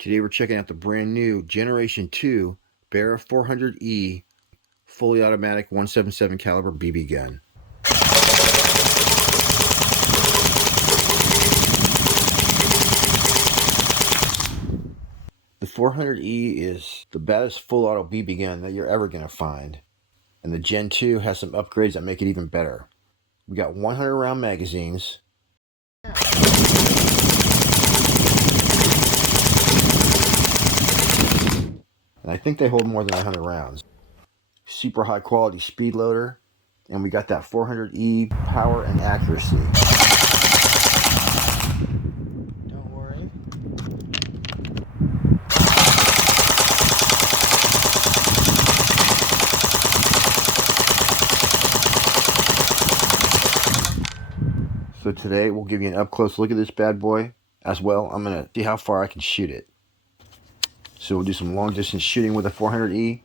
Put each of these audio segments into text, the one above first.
Today we're checking out the brand new Generation 2 Barra 400E fully automatic 177 caliber BB gun. The 400E is the baddest full auto BB gun that you're ever going to find. And the Gen 2 has some upgrades that make it even better. We got 100 round magazines. And I think they hold more than 100 rounds. Super high quality speed loader. And we got that 400E power and accuracy. Don't worry. So today we'll give you an up close look at this bad boy. As well, I'm going to see how far I can shoot it. So we'll do some long distance shooting with a 400E.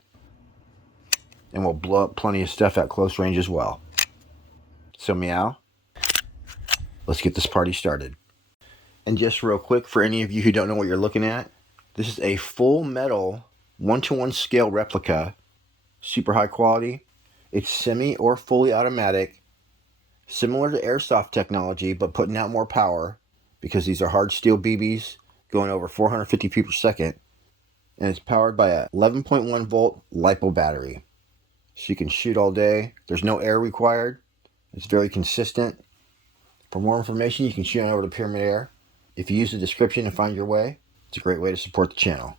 And we'll blow up plenty of stuff at close range as well. So meow, let's get this party started. And just real quick, for any of you who don't know what you're looking at, this is a full metal 1-to-1 scale replica, super high quality. It's semi or fully automatic, similar to airsoft technology, but putting out more power because these are hard steel BBs going over 450 feet per second. And it's powered by a 11.1 volt LiPo battery. So you can shoot all day. There's no air required. It's very consistent. For more information, you can shoot on over to Pyramid Air. If you use the description to find your way, it's a great way to support the channel.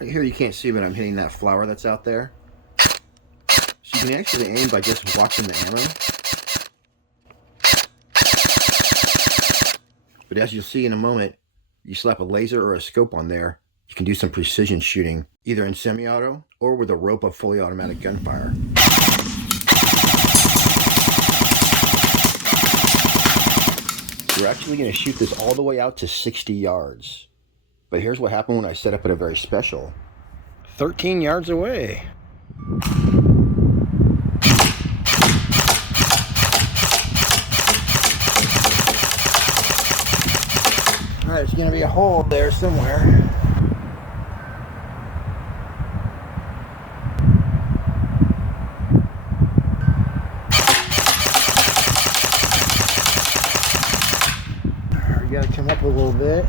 Right here you can't see, but I'm hitting that flower that's out there. So you can actually aim by just watching the ammo. But as you'll see in a moment, you slap a laser or a scope on there, you can do some precision shooting, either in semi-auto or with a rope of fully automatic gunfire. We're actually going to shoot this all the way out to 60 yards. But here's what happened when I set up at a very special 13 yards away. Alright, there's going to be a hole there somewhere. Got to come up a little bit.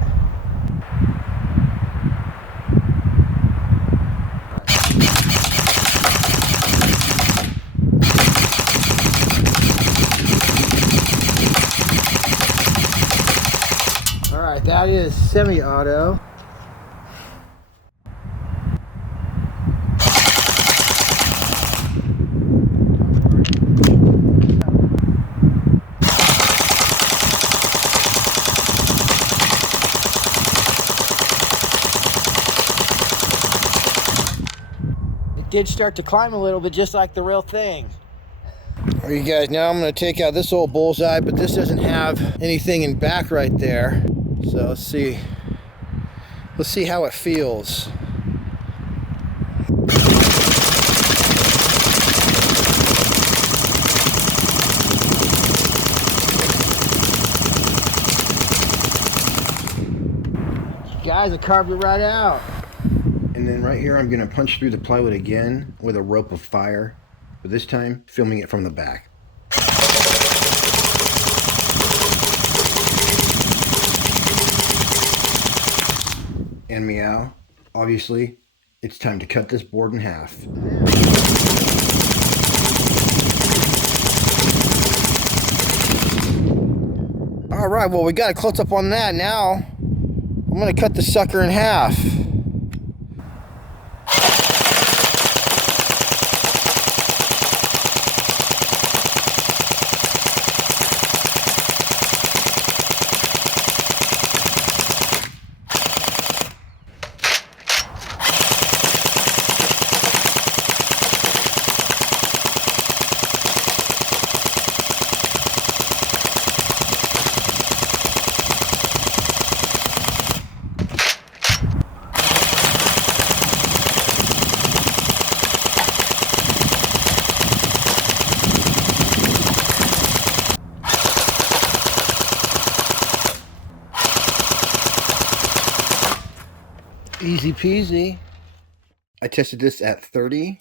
All right, that is semi-auto. Did start to climb a little bit, just like the real thing. All right, you guys, now I'm going to take out this old bullseye, but this doesn't have anything in back right there. So let's see how it feels. Guys, I carved it right out. And then right here, I'm going to punch through the plywood again with a rope of fire, but this time filming it from the back. And meow, obviously, it's time to cut this board in half. All right, well, we got a close up on that. Now, I'm going to cut the sucker in half. Easy peasy. I tested this at 30,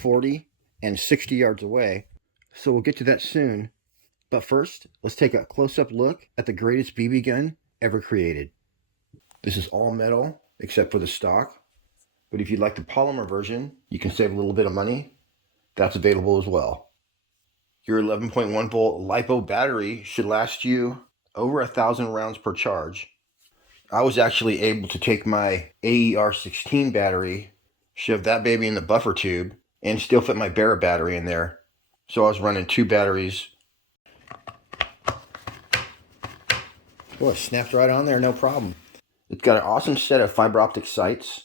40, and 60 yards away, so we'll get to that soon. But first, let's take a close-up look at the greatest BB gun ever created. This is all metal, except for the stock. But if you'd like the polymer version, you can save a little bit of money. That's available as well. Your 11.1 volt LiPo battery should last you over 1,000 rounds per charge. I was actually able to take my AER16 battery, shove that baby in the buffer tube, and still fit my Barra battery in there. So I was running 2 batteries. Boy, it snapped right on there, no problem. It's got an awesome set of fiber optic sights.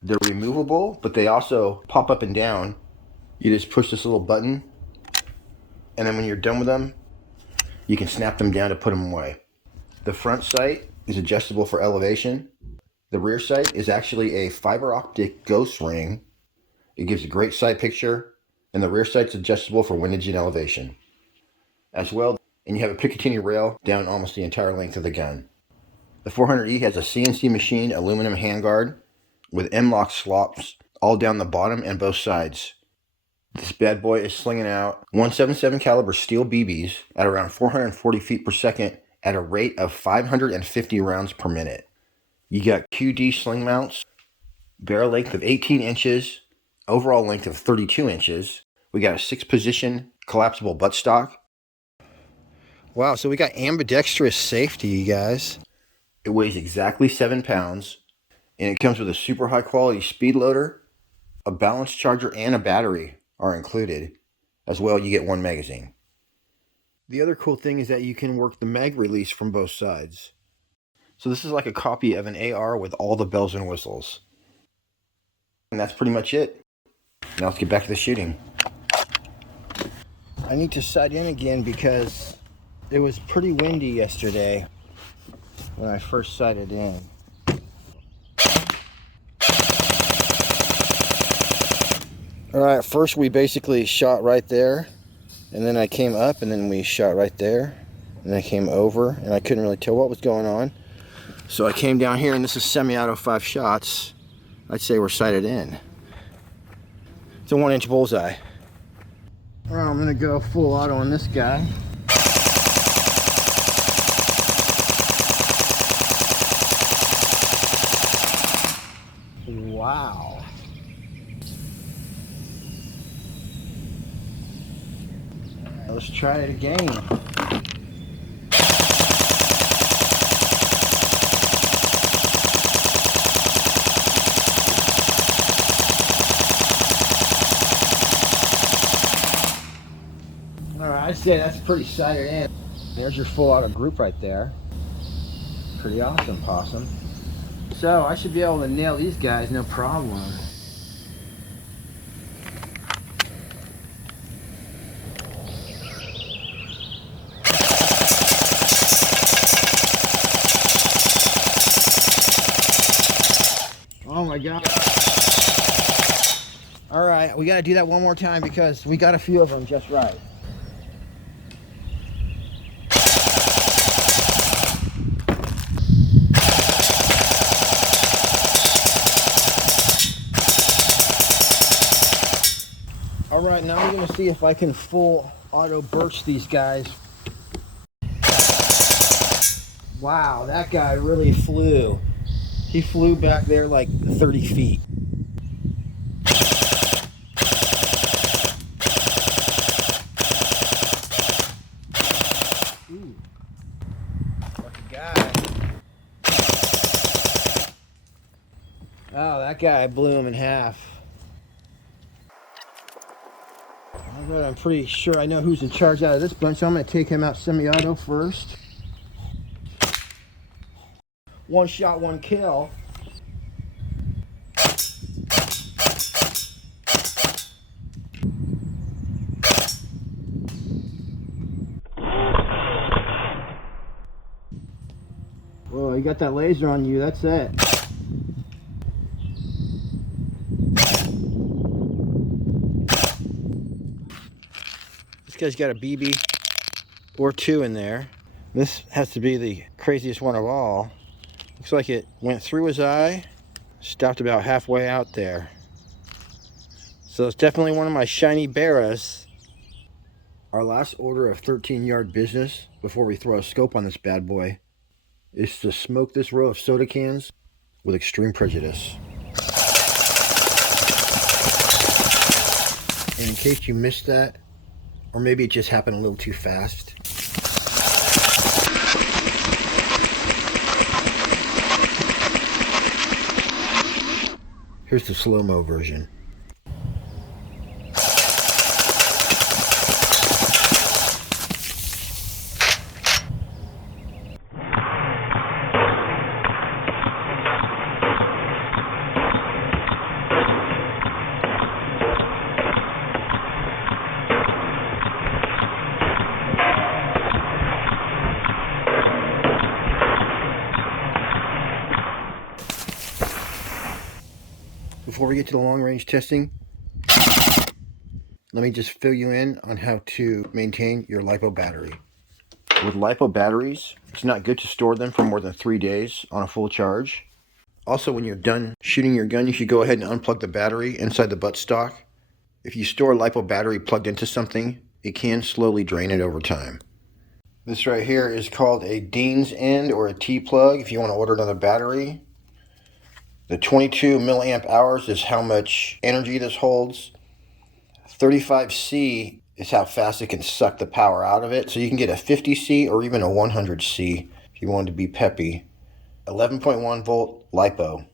They're removable, but they also pop up and down. You just push this little button, and then when you're done with them, you can snap them down to put them away. The front sight is adjustable for elevation. The rear sight is actually a fiber optic ghost ring. It gives a great sight picture, and the rear sight's adjustable for windage and elevation as well. And you have a Picatinny rail down almost the entire length of the gun. The 400E has a CNC machine aluminum handguard with M-lock slots all down the bottom and both sides. This bad boy is slinging out 177 caliber steel BBs at around 440 feet per second at a rate of 550 rounds per minute. You got QD sling mounts, barrel length of 18 inches, overall length of 32 inches. We got a 6-position collapsible buttstock. Wow, so we got ambidextrous safety, you guys. It weighs exactly 7 pounds, and it comes with a super high quality speed loader, a balance charger, and a battery are included. As well, you get 1 magazine. The other cool thing is that you can work the mag release from both sides. So this is like a copy of an AR with all the bells and whistles. And that's pretty much it. Now let's get back to the shooting. I need to sight in again because it was pretty windy yesterday when I first sighted in. Alright, first we basically shot right there, and then I came up, and then we shot right there, and I came over, and I couldn't really tell what was going on. So I came down here, and this is semi-auto 5 shots. I'd say we're sighted in. It's a 1-inch bullseye. Alright, I'm gonna go full auto on this guy. Wow. Let's try it again. Alright, I'd say that's pretty sighted in. There's your full auto group right there. Pretty awesome, possum. So I should be able to nail these guys, no problem. Oh my God. All right, we got to do that one more time because we got a few of them just right. All right, now we're going to see if I can full auto burst these guys. Wow, that guy really flew. He flew back there like 30 feet. Ooh, lucky guy. Oh, that guy blew him in half. All right, I'm pretty sure I know who's in charge out of this bunch, so I'm going to take him out semi-auto first. 1 shot, 1 kill. Whoa, you got that laser on you, that's it. This guy's got a BB or 2 in there. This has to be the craziest one of all. Looks like it went through his eye, stopped about halfway out there. So it's definitely one of my shiny Barras. Our last order of 13-yard business before we throw a scope on this bad boy is to smoke this row of soda cans with extreme prejudice. And in case you missed that, or maybe it just happened a little too fast, here's the slow-mo version. Before we get to the long-range testing, let me just fill you in on how to maintain your LiPo battery. With LiPo batteries, it's not good to store them for more than 3 days on a full charge. Also, when you're done shooting your gun, you should go ahead and unplug the battery inside the buttstock. If you store a LiPo battery plugged into something, it can slowly drain it over time. This right here is called a Dean's end or a T-plug if you want to order another battery. The 22 milliamp hours is how much energy this holds. 35C is how fast it can suck the power out of it. So you can get a 50C or even a 100C if you want to be peppy. 11.1 volt LiPo.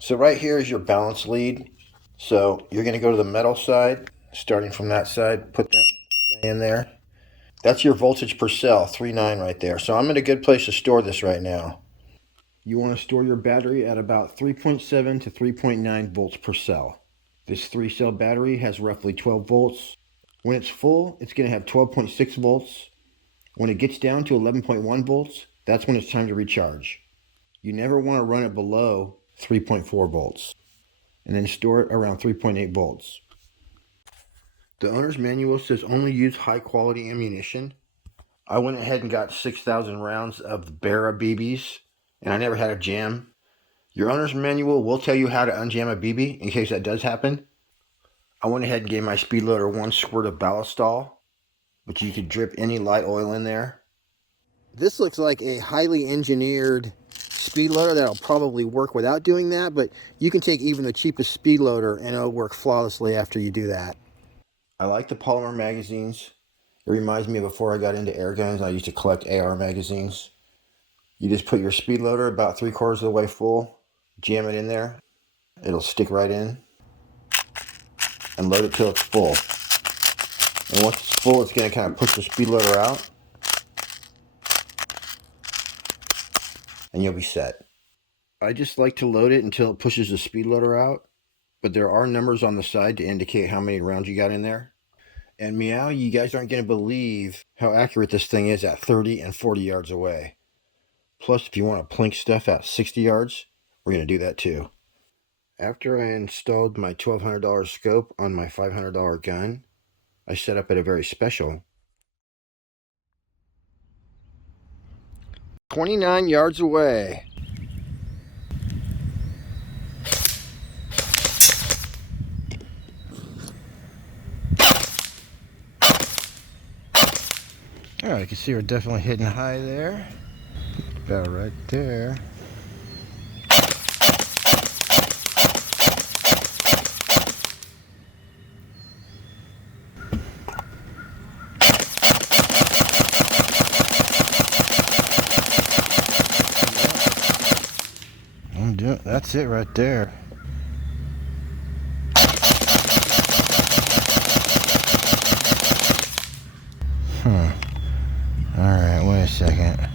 So right here is your balance lead. So you're going to go to the metal side, starting from that side, put that in there. That's your voltage per cell, 3.9 right there. So I'm in a good place to store this right now. You want to store your battery at about 3.7 to 3.9 volts per cell. This 3-cell battery has roughly 12 volts. When it's full, it's going to have 12.6 volts. When it gets down to 11.1 volts, that's when it's time to recharge. You never want to run it below 3.4 volts and then store it around 3.8 volts. The owner's manual says only use high quality ammunition. I went ahead and got 6,000 rounds of Barra BBs and I never had a jam. Your owner's manual will tell you how to unjam a BB in case that does happen. I went ahead and gave my speed loader 1 squirt of ballistol, but you could drip any light oil in there. This looks like a highly engineered speed loader that'll probably work without doing that, but you can take even the cheapest speed loader and it'll work flawlessly after you do that. I like the polymer magazines. It reminds me of before I got into air guns, I used to collect AR magazines. You just put your speed loader about 3/4 of the way full, jam it in there, it'll stick right in, and load it till it's full. And once it's full, it's going to kind of push the speed loader out, and you'll be set. I just like to load it until it pushes the speed loader out, but there are numbers on the side to indicate how many rounds you got in there. And meow, you guys aren't going to believe how accurate this thing is at 30 and 40 yards away. Plus, if you want to plink stuff at 60 yards, we're going to do that too. After I installed my $1,200 scope on my $500 gun, I set up at a very special 29 yards away. Alright, you can see we're definitely hitting high there. About right there. That's it right there. Alright, wait a second.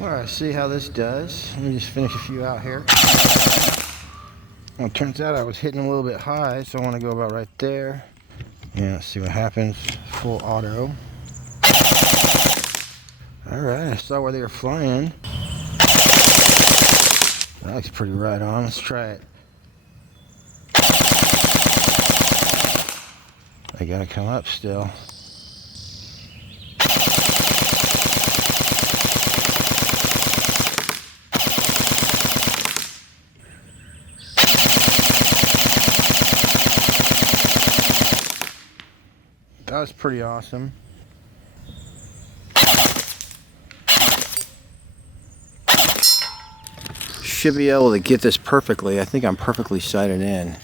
Alright, see how this does. Let me just finish a few out here. Well, it turns out I was hitting a little bit high, so I want to go about right there. Yeah, let's see what happens. Full auto. Alright, I saw where they were flying. That looks pretty right on. Let's try it. I gotta come up still. That was pretty awesome. Should be able to get this perfectly. I think I'm perfectly sighted in.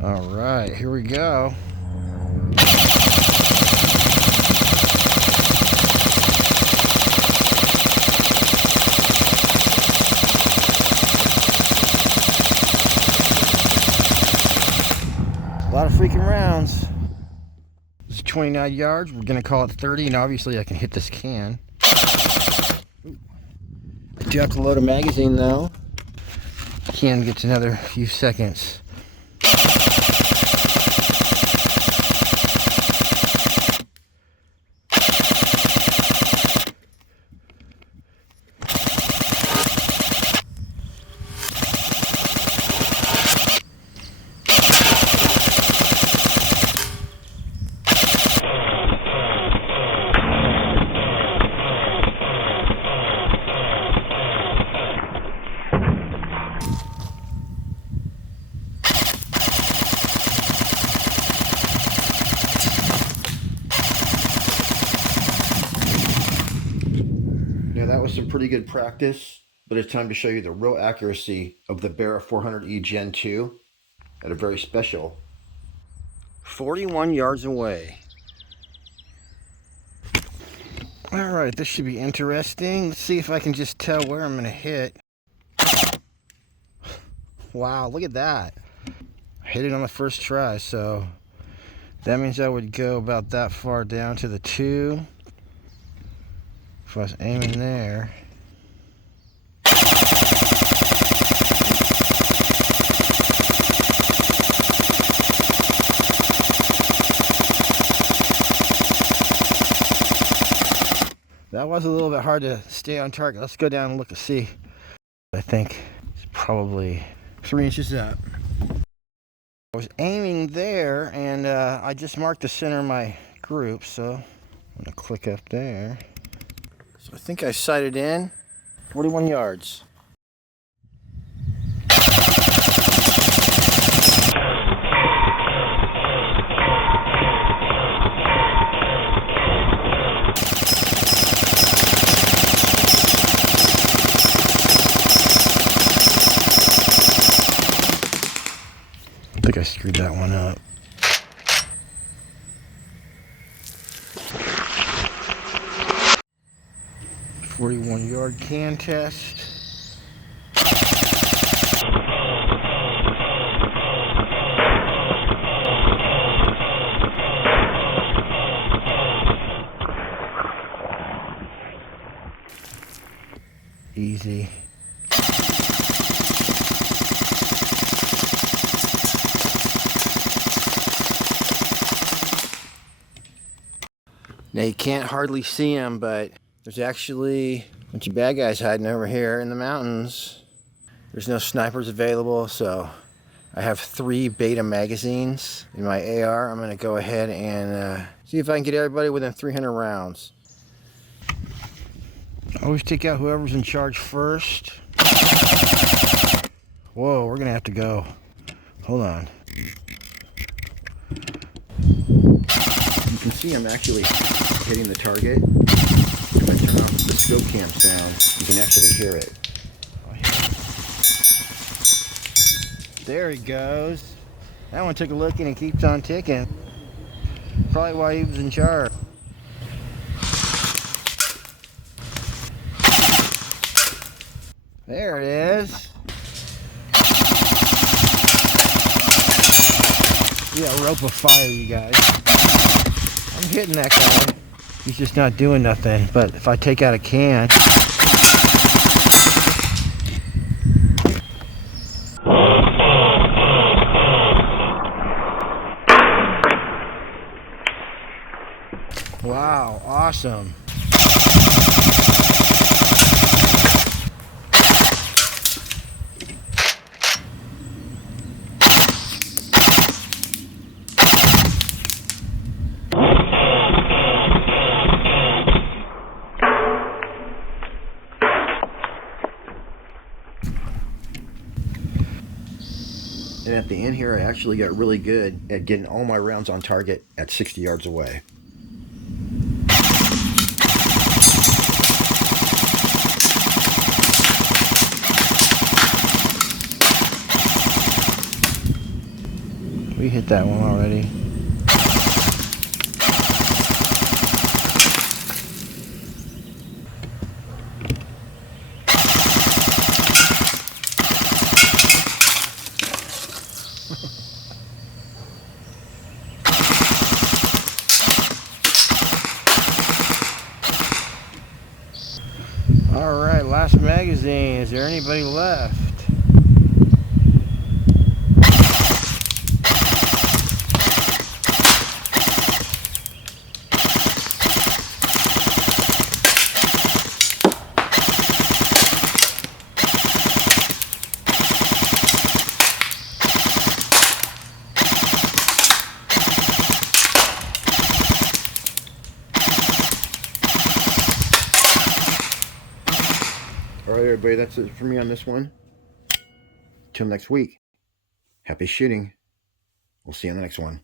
All right, here we go. A lot of freaking rounds. This is 29 yards. We're gonna call it 30, and obviously I can hit this can. I do have to load a magazine though. Can gets another few seconds. Now that was some pretty good practice, but it's time to show you the real accuracy of the Barra 400E Gen 2 at a very special 41 yards away. All right, this should be interesting. Let's see if I can just tell where I'm gonna hit. Wow, look at that. I hit it on the first try, so that means I would go about that far down to the 2. If I was aiming there. That was a little bit hard to stay on target. Let's go down and look and see. I think it's probably 3 inches up. I was aiming there, and I just marked the center of my group, so I'm gonna click up there. So I think I sighted in 41 yards. I think I screwed that one up. .41-yard can test. Easy. Now you can't hardly see them, but there's actually a bunch of bad guys hiding over here in the mountains. There's no snipers available, so I have 3 beta magazines in my AR. I'm gonna go ahead and see if I can get everybody within 300 rounds. Always take out whoever's in charge first. Whoa, we're gonna have to go. Hold on. You can see I'm actually hitting the target. If I turn off the scope cams down, you can actually hear it. There he goes. That one took a licking and keeps on ticking. Probably why he was in charge. There it is. Yeah, rope of fire, you guys. I'm hitting that guy. He's just not doing nothing. But if I take out a can. Wow, awesome. at the end here, I actually got really good at getting all my rounds on target at 60 yards away. We hit that one already. All right, last magazine. Is there anybody left? All right, everybody, that's it for me on this one. Till next week, happy shooting. We'll see you on the next one.